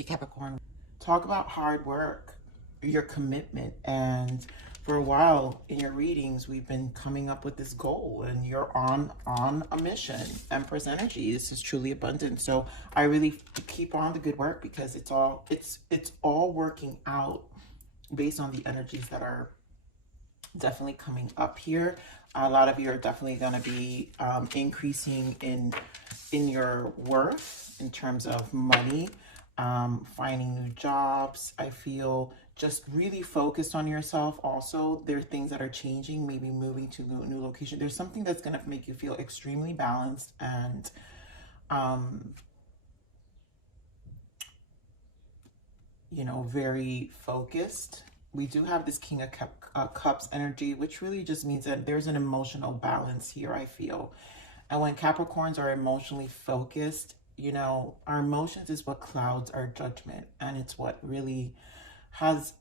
Hey Capricorn, talk about hard work, your commitment, and for a while in your readings we've been coming up with this goal and you're on a mission. Empress energy, this is truly abundant. So I really keep on the good work because it's all working out based on the energies that are definitely coming up here. A lot of you are definitely going to be increasing in your worth in terms of money, finding new jobs. I feel just really focused on yourself. Also, there are things that are changing, maybe moving to a new location. There's something that's going to make you feel extremely balanced and very focused. We do have this King of Cups energy, which really just means that there's an emotional balance here, I feel. And when Capricorns are emotionally focused, our emotions is what clouds our judgment. And it's what really has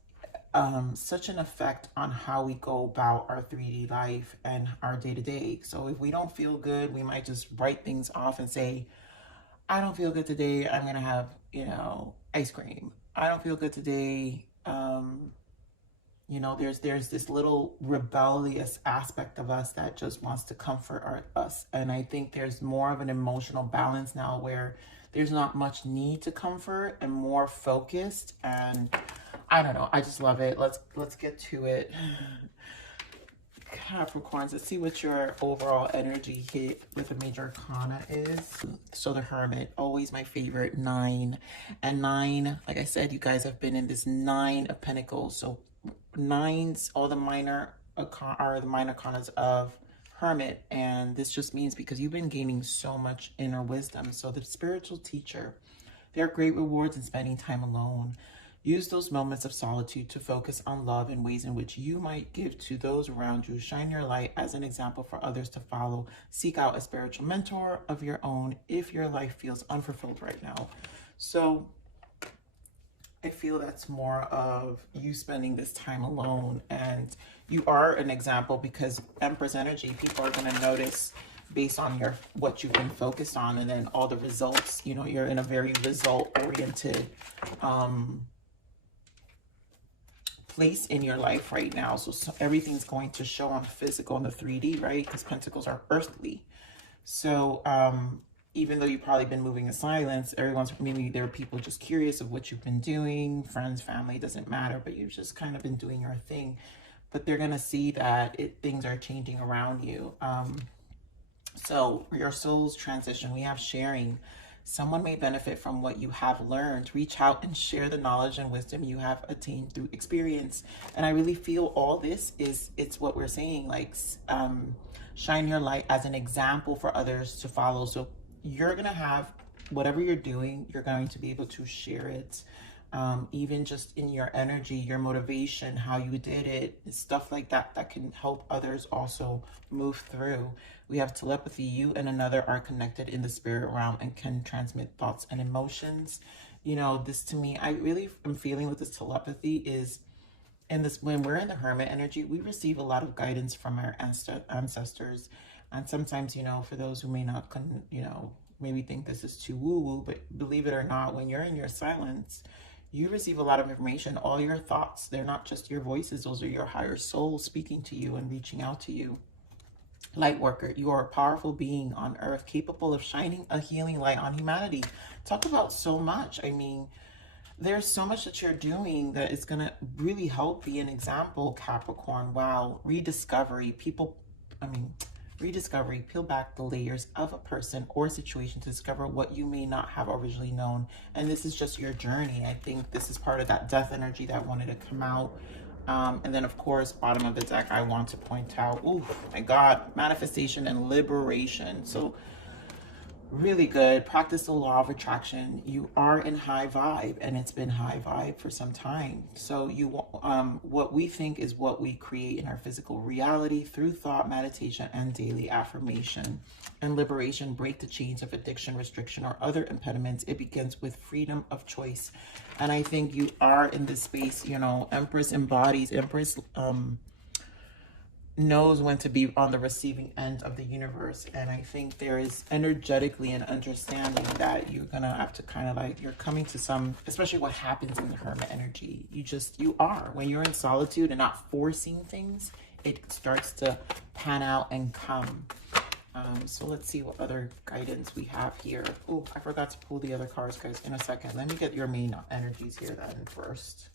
such an effect on how we go about our 3D life and our day-to-day. So if we don't feel good, we might just write things off and say, I don't feel good today, I'm going to have, ice cream. I don't feel good today. There's this little rebellious aspect of us that just wants to comfort us. And I think there's more of an emotional balance now where there's not much need to comfort and more focused. And I don't know, I just love it. Let's get to it. Capricorns, let's see what your overall energy hit with a major arcana is. So the Hermit, always my favorite, 9. And 9, like I said, you guys have been in this 9 of Pentacles. So 9s, all the minor are the minor arcanas of Hermit. And this just means because you've been gaining so much inner wisdom. So the spiritual teacher, there are great rewards in spending time alone. Use those moments of solitude to focus on love in ways in which you might give to those around you. Shine your light as an example for others to follow. Seek out a spiritual mentor of your own if your life feels unfulfilled right now. So I feel that's more of you spending this time alone. And you are an example because Empress energy, people are going to notice based on what you've been focused on, and then all the results. You're in a very result-oriented place in your life right now. So everything's going to show on physical in the 3D, right? Because Pentacles are earthly. So even though you've probably been moving in silence, maybe there are people just curious of what you've been doing, friends, family, doesn't matter, but you've just kind of been doing your thing. But they're going to see that things are changing around you. So your soul's transition, we have sharing. Someone may benefit from what you have learned. Reach out and share the knowledge and wisdom you have attained through experience. And I really feel all this it's what we're saying, like shine your light as an example for others to follow. So you're going to have whatever you're doing, you're going to be able to share it. Even just in your energy, your motivation, how you did it, stuff like that can help others also move through. We have telepathy. You and another are connected in the spirit realm and can transmit thoughts and emotions. This to me, I really am feeling with this telepathy is when we're in the Hermit energy, we receive a lot of guidance from our ancestors. And sometimes, for those who may not, maybe think this is too woo-woo, but believe it or not, when you're in your silence, you receive a lot of information. All your thoughts, they're not just your voices. Those are your higher soul speaking to you and reaching out to you. Light worker, you are a powerful being on earth, capable of shining a healing light on humanity. Talk about so much. I mean, there's so much that you're doing that is going to really help be an example, Capricorn. Wow. Rediscovery. Rediscovery, peel back the layers of a person or situation to discover what you may not have originally known. And this is just your journey. I think this is part of that death energy that wanted to come out. And then, of course, bottom of the deck, I want to point out, oh my God, manifestation and liberation. So really good. Practice the law of attraction. You are in high vibe, and it's been high vibe for some time. So what we think is what we create in our physical reality through thought, meditation, and daily affirmation. And liberation, break the chains of addiction, restriction, or other impediments. It begins with freedom of choice. And I think you are in this space. Empress embodies. Empress knows when to be on the receiving end of the universe. And I think there is energetically an understanding that you're gonna have to kind of like, you're coming to some, especially what happens in the Hermit energy. You are, when you're in solitude and not forcing things, it starts to pan out and come. So let's see what other guidance we have here. Oh, I forgot to pull the other cards, guys, in a second. Let me get your main energies here then first.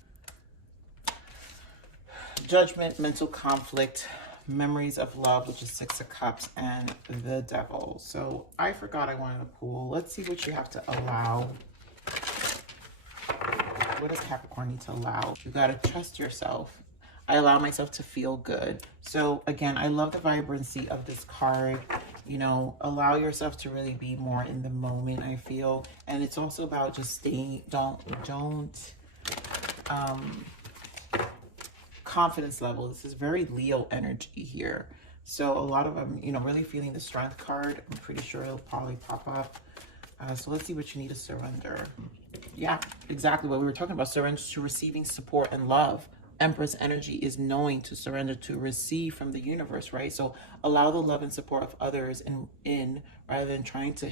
Judgment, mental conflict, memories of love, which is 6 of Cups, and the Devil. So I forgot I wanted to pull. Let's see what you have to allow. What does Capricorn need to allow? You got to trust yourself. I allow myself to feel good. So again, I love the vibrancy of this card. You know, allow yourself to really be more in the moment, I feel. And it's also about just staying, confidence level. This is very Leo energy here. So a lot of them, you know, really feeling the Strength card. I'm pretty sure it'll probably pop up. So let's see what you need to surrender. Yeah, exactly what we were talking about. Surrender to receiving support and love. Empress energy is knowing to surrender to receive from the universe, right? So allow the love and support of others in rather than trying to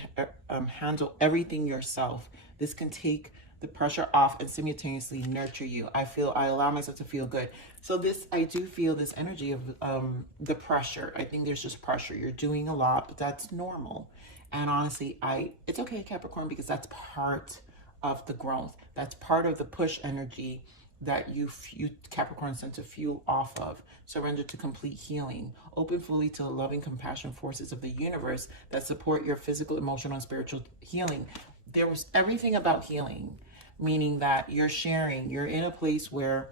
handle everything yourself. This can take the pressure off and simultaneously nurture you. I allow myself to feel good. So this, I do feel this energy of the pressure. I think there's just pressure. You're doing a lot, but that's normal. And honestly, it's okay, Capricorn, because that's part of the growth. That's part of the push energy that you Capricorn tend to fuel off of. Surrender to complete healing. Open fully to the loving compassion forces of the universe that support your physical, emotional, and spiritual healing. There was everything about healing, meaning that you're sharing. You're in a place where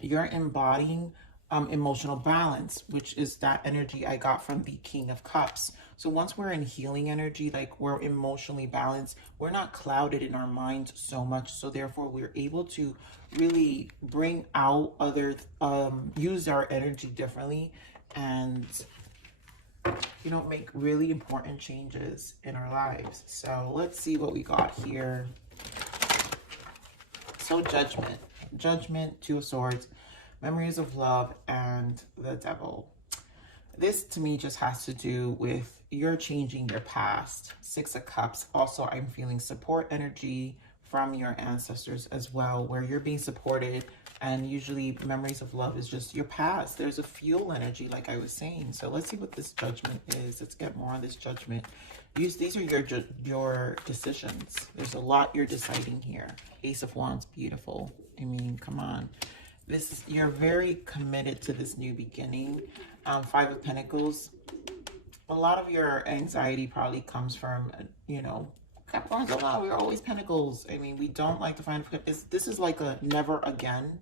you're embodying emotional balance, which is that energy I got from the King of Cups. So once we're in healing energy, like we're emotionally balanced, we're not clouded in our minds so much. So therefore we're able to really bring out other, use our energy differently and, you know, make really important changes in our lives. So let's see what we got here. So Judgment, 2 of Swords, memories of love, and the Devil. This to me just has to do with you're changing your past. 6 of Cups. Also, I'm feeling support energy from your ancestors as well, where you're being supported. And usually memories of love is just your past. There's a fuel energy, like I was saying. So let's see what this Judgment is. Let's get more on this Judgment. These are your decisions. There's a lot you're deciding here. Ace of Wands, beautiful. I mean, come on. You're very committed to this new beginning. 5 of Pentacles. A lot of your anxiety probably comes from, you know, Capricorns, oh no, we're always Pentacles. I mean, we don't like to find, this is like a never again.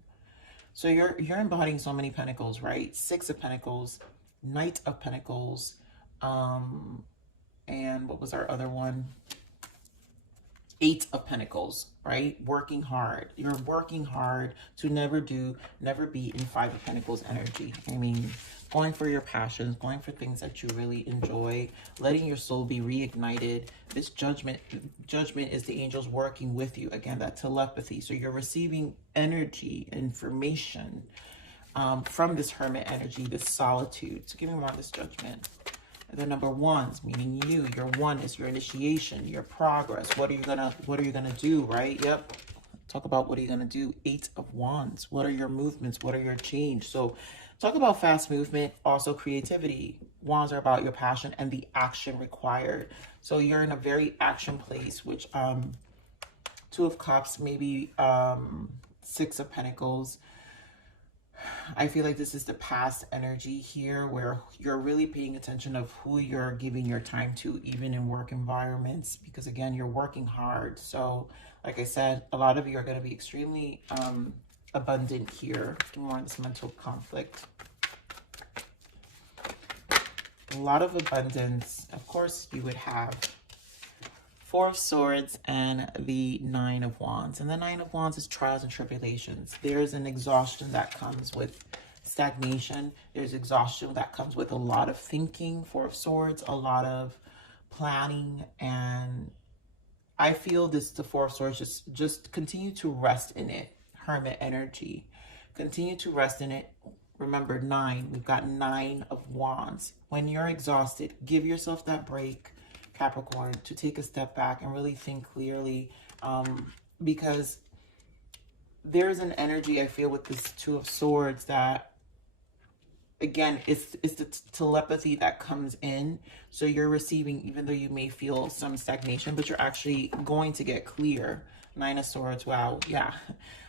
So you're embodying so many Pentacles, right? 6 of Pentacles, Knight of Pentacles, and what was our other one? 8 of Pentacles, right? Working hard. You're working hard to never be in 5 of Pentacles energy. I mean, going for your passions, going for things that you really enjoy, letting your soul be reignited. This judgment is the angels working with you. Again, that telepathy. So you're receiving energy, information from this Hermit energy, this solitude. So give me more of this Judgment. The number 1s, meaning your 1 is your initiation, your progress. What are you gonna do, right? Yep. Talk about what are you gonna do. 8 of Wands. What are your movements? What are your change? So talk about fast movement, also creativity. Wands are about your passion and the action required. So you're in a very action place, which 2 of Cups, maybe 6 of Pentacles. I feel like this is the past energy here where you're really paying attention of who you're giving your time to, even in work environments, because again, you're working hard. So like I said, a lot of you are going to be extremely abundant here. More on this mental conflict. A lot of abundance. Of course, you would have 4 of Swords and the 9 of Wands. And the 9 of Wands is trials and tribulations. There's an exhaustion that comes with stagnation. There's exhaustion that comes with a lot of thinking. 4 of Swords, a lot of planning. And I feel the 4 of Swords, just continue to rest in it. Hermit energy. Continue to rest in it. Remember, 9. We've got 9 of Wands. When you're exhausted, give yourself that break, Capricorn, to take a step back and really think clearly, because there's an energy I feel with this Two of Swords that, again, it's the telepathy that comes in. So you're receiving, even though you may feel some stagnation, but you're actually going to get clear. 9 of Swords. Wow. Yeah.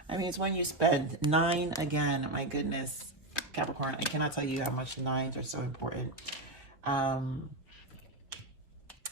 I mean, it's when you spend 9 again. My goodness, Capricorn, I cannot tell you how much 9s are so important.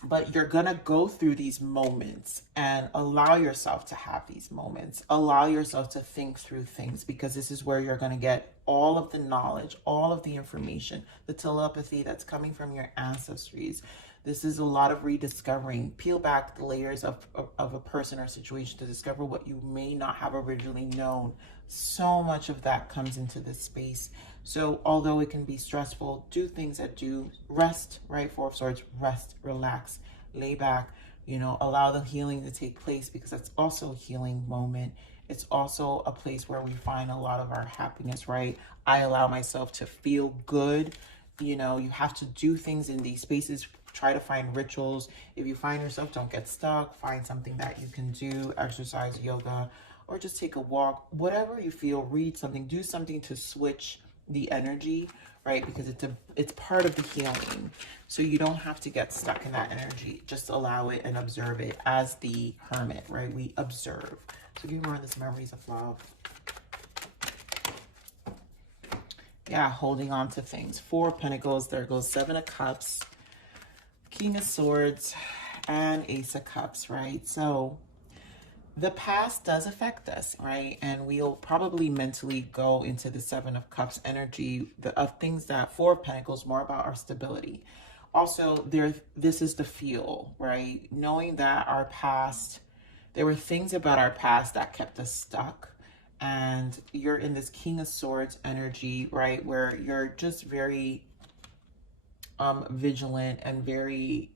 But you're going to go through these moments and allow yourself to have these moments. Allow yourself to think through things, because this is where you're going to get all of the knowledge, all of the information, the telepathy that's coming from your ancestries. This is a lot of rediscovering. Peel back the layers of a person or situation to discover what you may not have originally known. So much of that comes into this space. So although it can be stressful, do things that do rest, right? 4 of Swords, rest, relax, lay back, you know, allow the healing to take place, because that's also a healing moment. It's also a place where we find a lot of our happiness, right? I allow myself to feel good. You know, you have to do things in these spaces. Try to find rituals. If you find yourself, don't get stuck. Find something that you can do, exercise, yoga, or just take a walk. Whatever you feel, read something, do something to switch the energy, right? Because it's part of the healing. So you don't have to get stuck in that energy. Just allow it and observe it as the Hermit, right? We observe. So give me more of this memories of love. Yeah, holding on to things. 4 of Pentacles. There goes 7 of Cups, King of Swords, and Ace of Cups, right? So the past does affect us, right? And we'll probably mentally go into the 7 of Cups energy of things that 4 of Pentacles, more about our stability. Also, this is the fuel, right? Knowing that our past, there were things about our past that kept us stuck. And you're in this King of Swords energy, right? Where you're just very vigilant and very,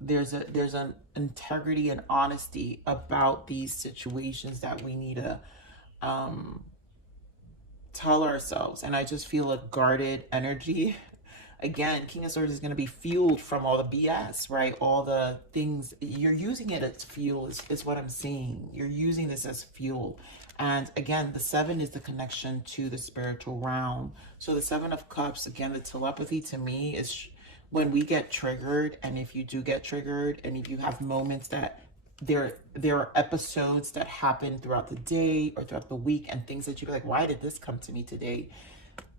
there's an integrity and honesty about these situations that we need to tell ourselves. And I just feel a guarded energy. Again, King of Swords is going to be fueled from all the BS, right? All the things, you're using it as fuel is what I'm seeing. You're using this as fuel. And again, the 7 is the connection to the spiritual realm. So the 7 of Cups, again, the telepathy to me is when we get triggered. And if you do get triggered, and if you have moments that there are episodes that happen throughout the day or throughout the week, and things that you're like, why did this come to me today?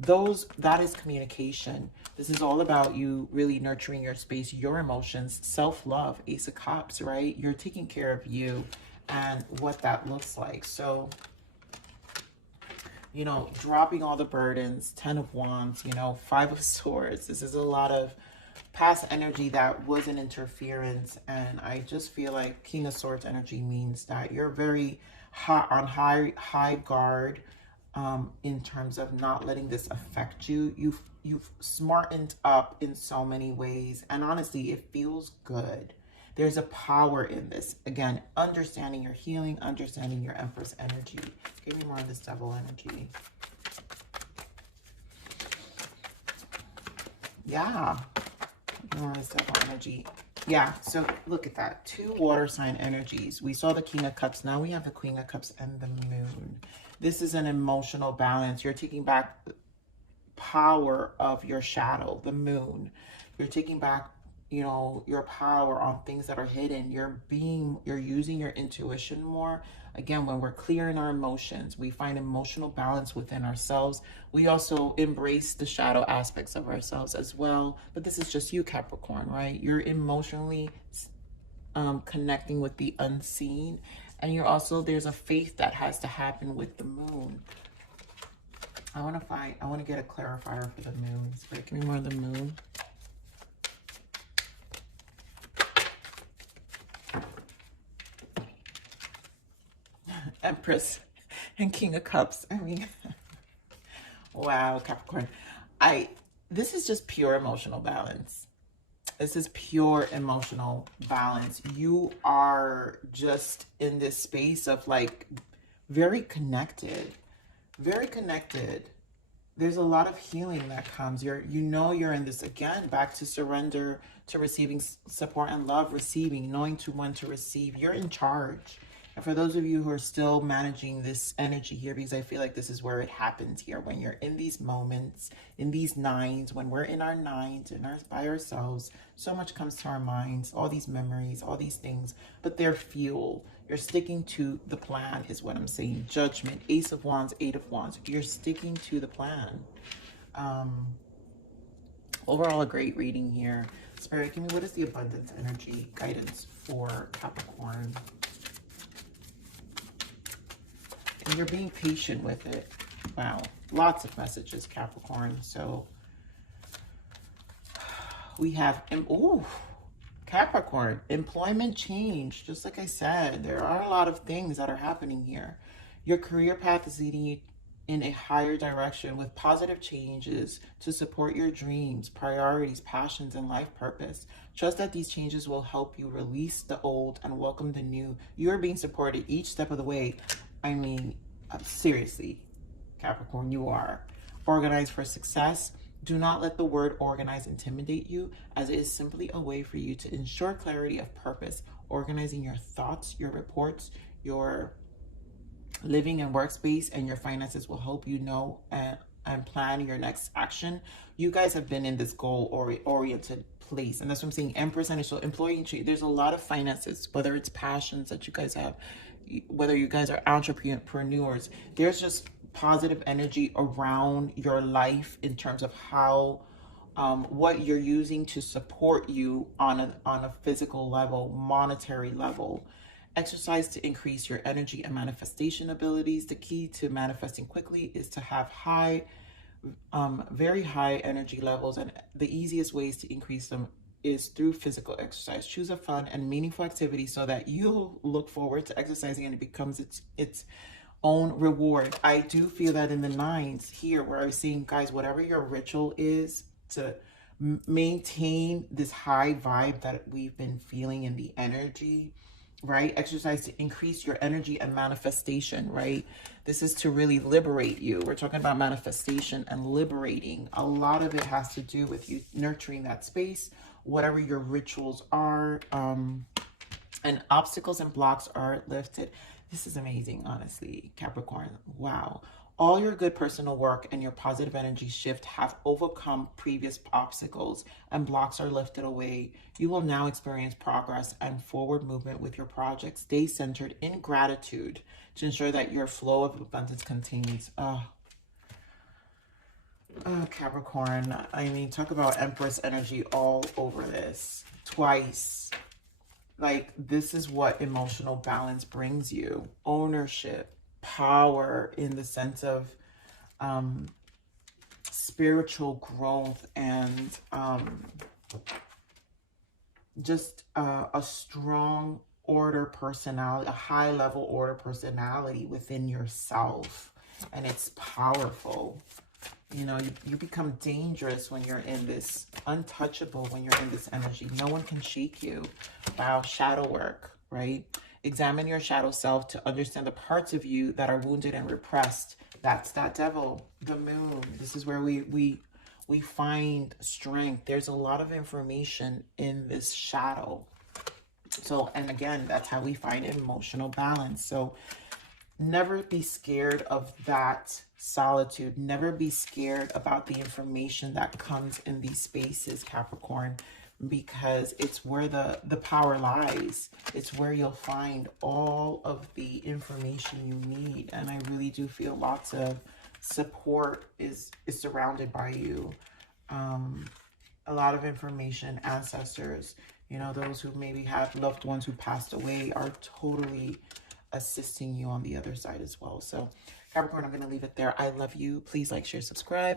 That is communication. This is all about you really nurturing your space, your emotions, self-love, Ace of Cups, right? You're taking care of you and what that looks like. So, you know, dropping all the burdens, 10 of Wands, you know, 5 of Swords. This is a lot of past energy that was an interference. And I just feel like King of Swords energy means that you're very on high guard, in terms of not letting this affect you. You've smartened up in so many ways, and honestly, it feels good. There's a power in this. Again, understanding your healing, understanding your Empress energy. Give me more of this Devil energy. Yeah, more of this Devil energy. Yeah, so look at that. 2 water sign energies. We saw the King of Cups. Now we have the Queen of Cups and the Moon. This is an emotional balance. You're taking back the power of your shadow, the Moon. You're taking back, you know, your power on things that are hidden. You're using your intuition more. Again, when we're clear in our emotions, we find emotional balance within ourselves. We also embrace the shadow aspects of ourselves as well. But this is just you, Capricorn, right? You're emotionally connecting with the unseen. And you're also, there's a faith that has to happen with the Moon. I want to get a clarifier for the Moon. Spirit, give me more of the Moon. Empress and King of Cups. I mean, wow, Capricorn. This is just pure emotional balance. This is pure emotional balance. You are just in this space of like very connected, there's a lot of healing that comes. You're in this, again, back to surrender, to receiving support and love, receiving, knowing to when to receive. You're in charge. And for those of you who are still managing this energy here, because I feel like this is where it happens here, when you're in these moments, in these nines, when we're in our nines and by ourselves, so much comes to our minds, all these memories, all these things, but they're fuel. You're sticking to the plan is what I'm saying. Judgment, Ace of Wands, Eight of Wands. You're sticking to the plan. Overall, a great reading here. Spirit, give me, what is the abundance energy guidance for Capricorn? And you're being patient with it. Wow. Lots of messages, Capricorn. So we have, ooh, Capricorn, employment change. Just like I said, there are a lot of things that are happening here. Your career path is leading you in a higher direction with positive changes to support your dreams, priorities, passions, and life purpose. Trust that these changes will help you release the old and welcome the new. You are being supported each step of the way. I mean, seriously, Capricorn, you are. Organized for success. Do not let the word organize intimidate you, as it is simply a way for you to ensure clarity of purpose. Organizing your thoughts, your reports, your living and workspace, and your finances will help you know and plan your next action. You guys have been in this goal-oriented place, and that's what I'm saying. Empress energy, so employee change. There's a lot of finances, whether it's passions that you guys have, whether you guys are entrepreneurs. There's just positive energy around your life in terms of how what you're using to support you on a physical level, monetary level. Exercise to increase your energy and manifestation abilities. The key to manifesting quickly is to have very high energy levels, and the easiest ways to increase them is through physical exercise. Choose a fun and meaningful activity so that you'll look forward to exercising and it becomes its own reward. I do feel that in the nines here, where I'm seeing, guys, whatever your ritual is to maintain this high vibe that we've been feeling in the energy, right? Exercise to increase your energy and manifestation, right? This is to really liberate you. We're talking about manifestation and liberating. A lot of it has to do with you nurturing that space, whatever your rituals are, and obstacles and blocks are lifted. This is amazing, honestly, Capricorn. Wow. All your good personal work and your positive energy shift have overcome previous obstacles, and blocks are lifted away. You will now experience progress and forward movement with your projects. Stay centered in gratitude to ensure that your flow of abundance continues. Oh, Capricorn. I mean, talk about Empress energy all over this. Twice. Like, this is what emotional balance brings you. Ownership. Power in the sense of spiritual growth, and just a strong order personality, a high level order personality within yourself. And it's powerful. You know, you become dangerous when you're in this, untouchable when you're in this energy. No one can shake you. Wow, shadow work, right? Examine your shadow self to understand the parts of you that are wounded and repressed. That's that devil, the moon. This is where we find strength. There's a lot of information in this shadow. So, and again, that's how we find emotional balance. So never be scared of that solitude. Never be scared about the information that comes in these spaces, Capricorn, because it's where the power lies. It's where you'll find all of the information you need. And I really do feel lots of support is surrounded by you. A lot of information, ancestors, you know, those who maybe have loved ones who passed away are totally assisting you on the other side as well. So Capricorn, I'm going to leave it there. I love you. Please like, share, subscribe.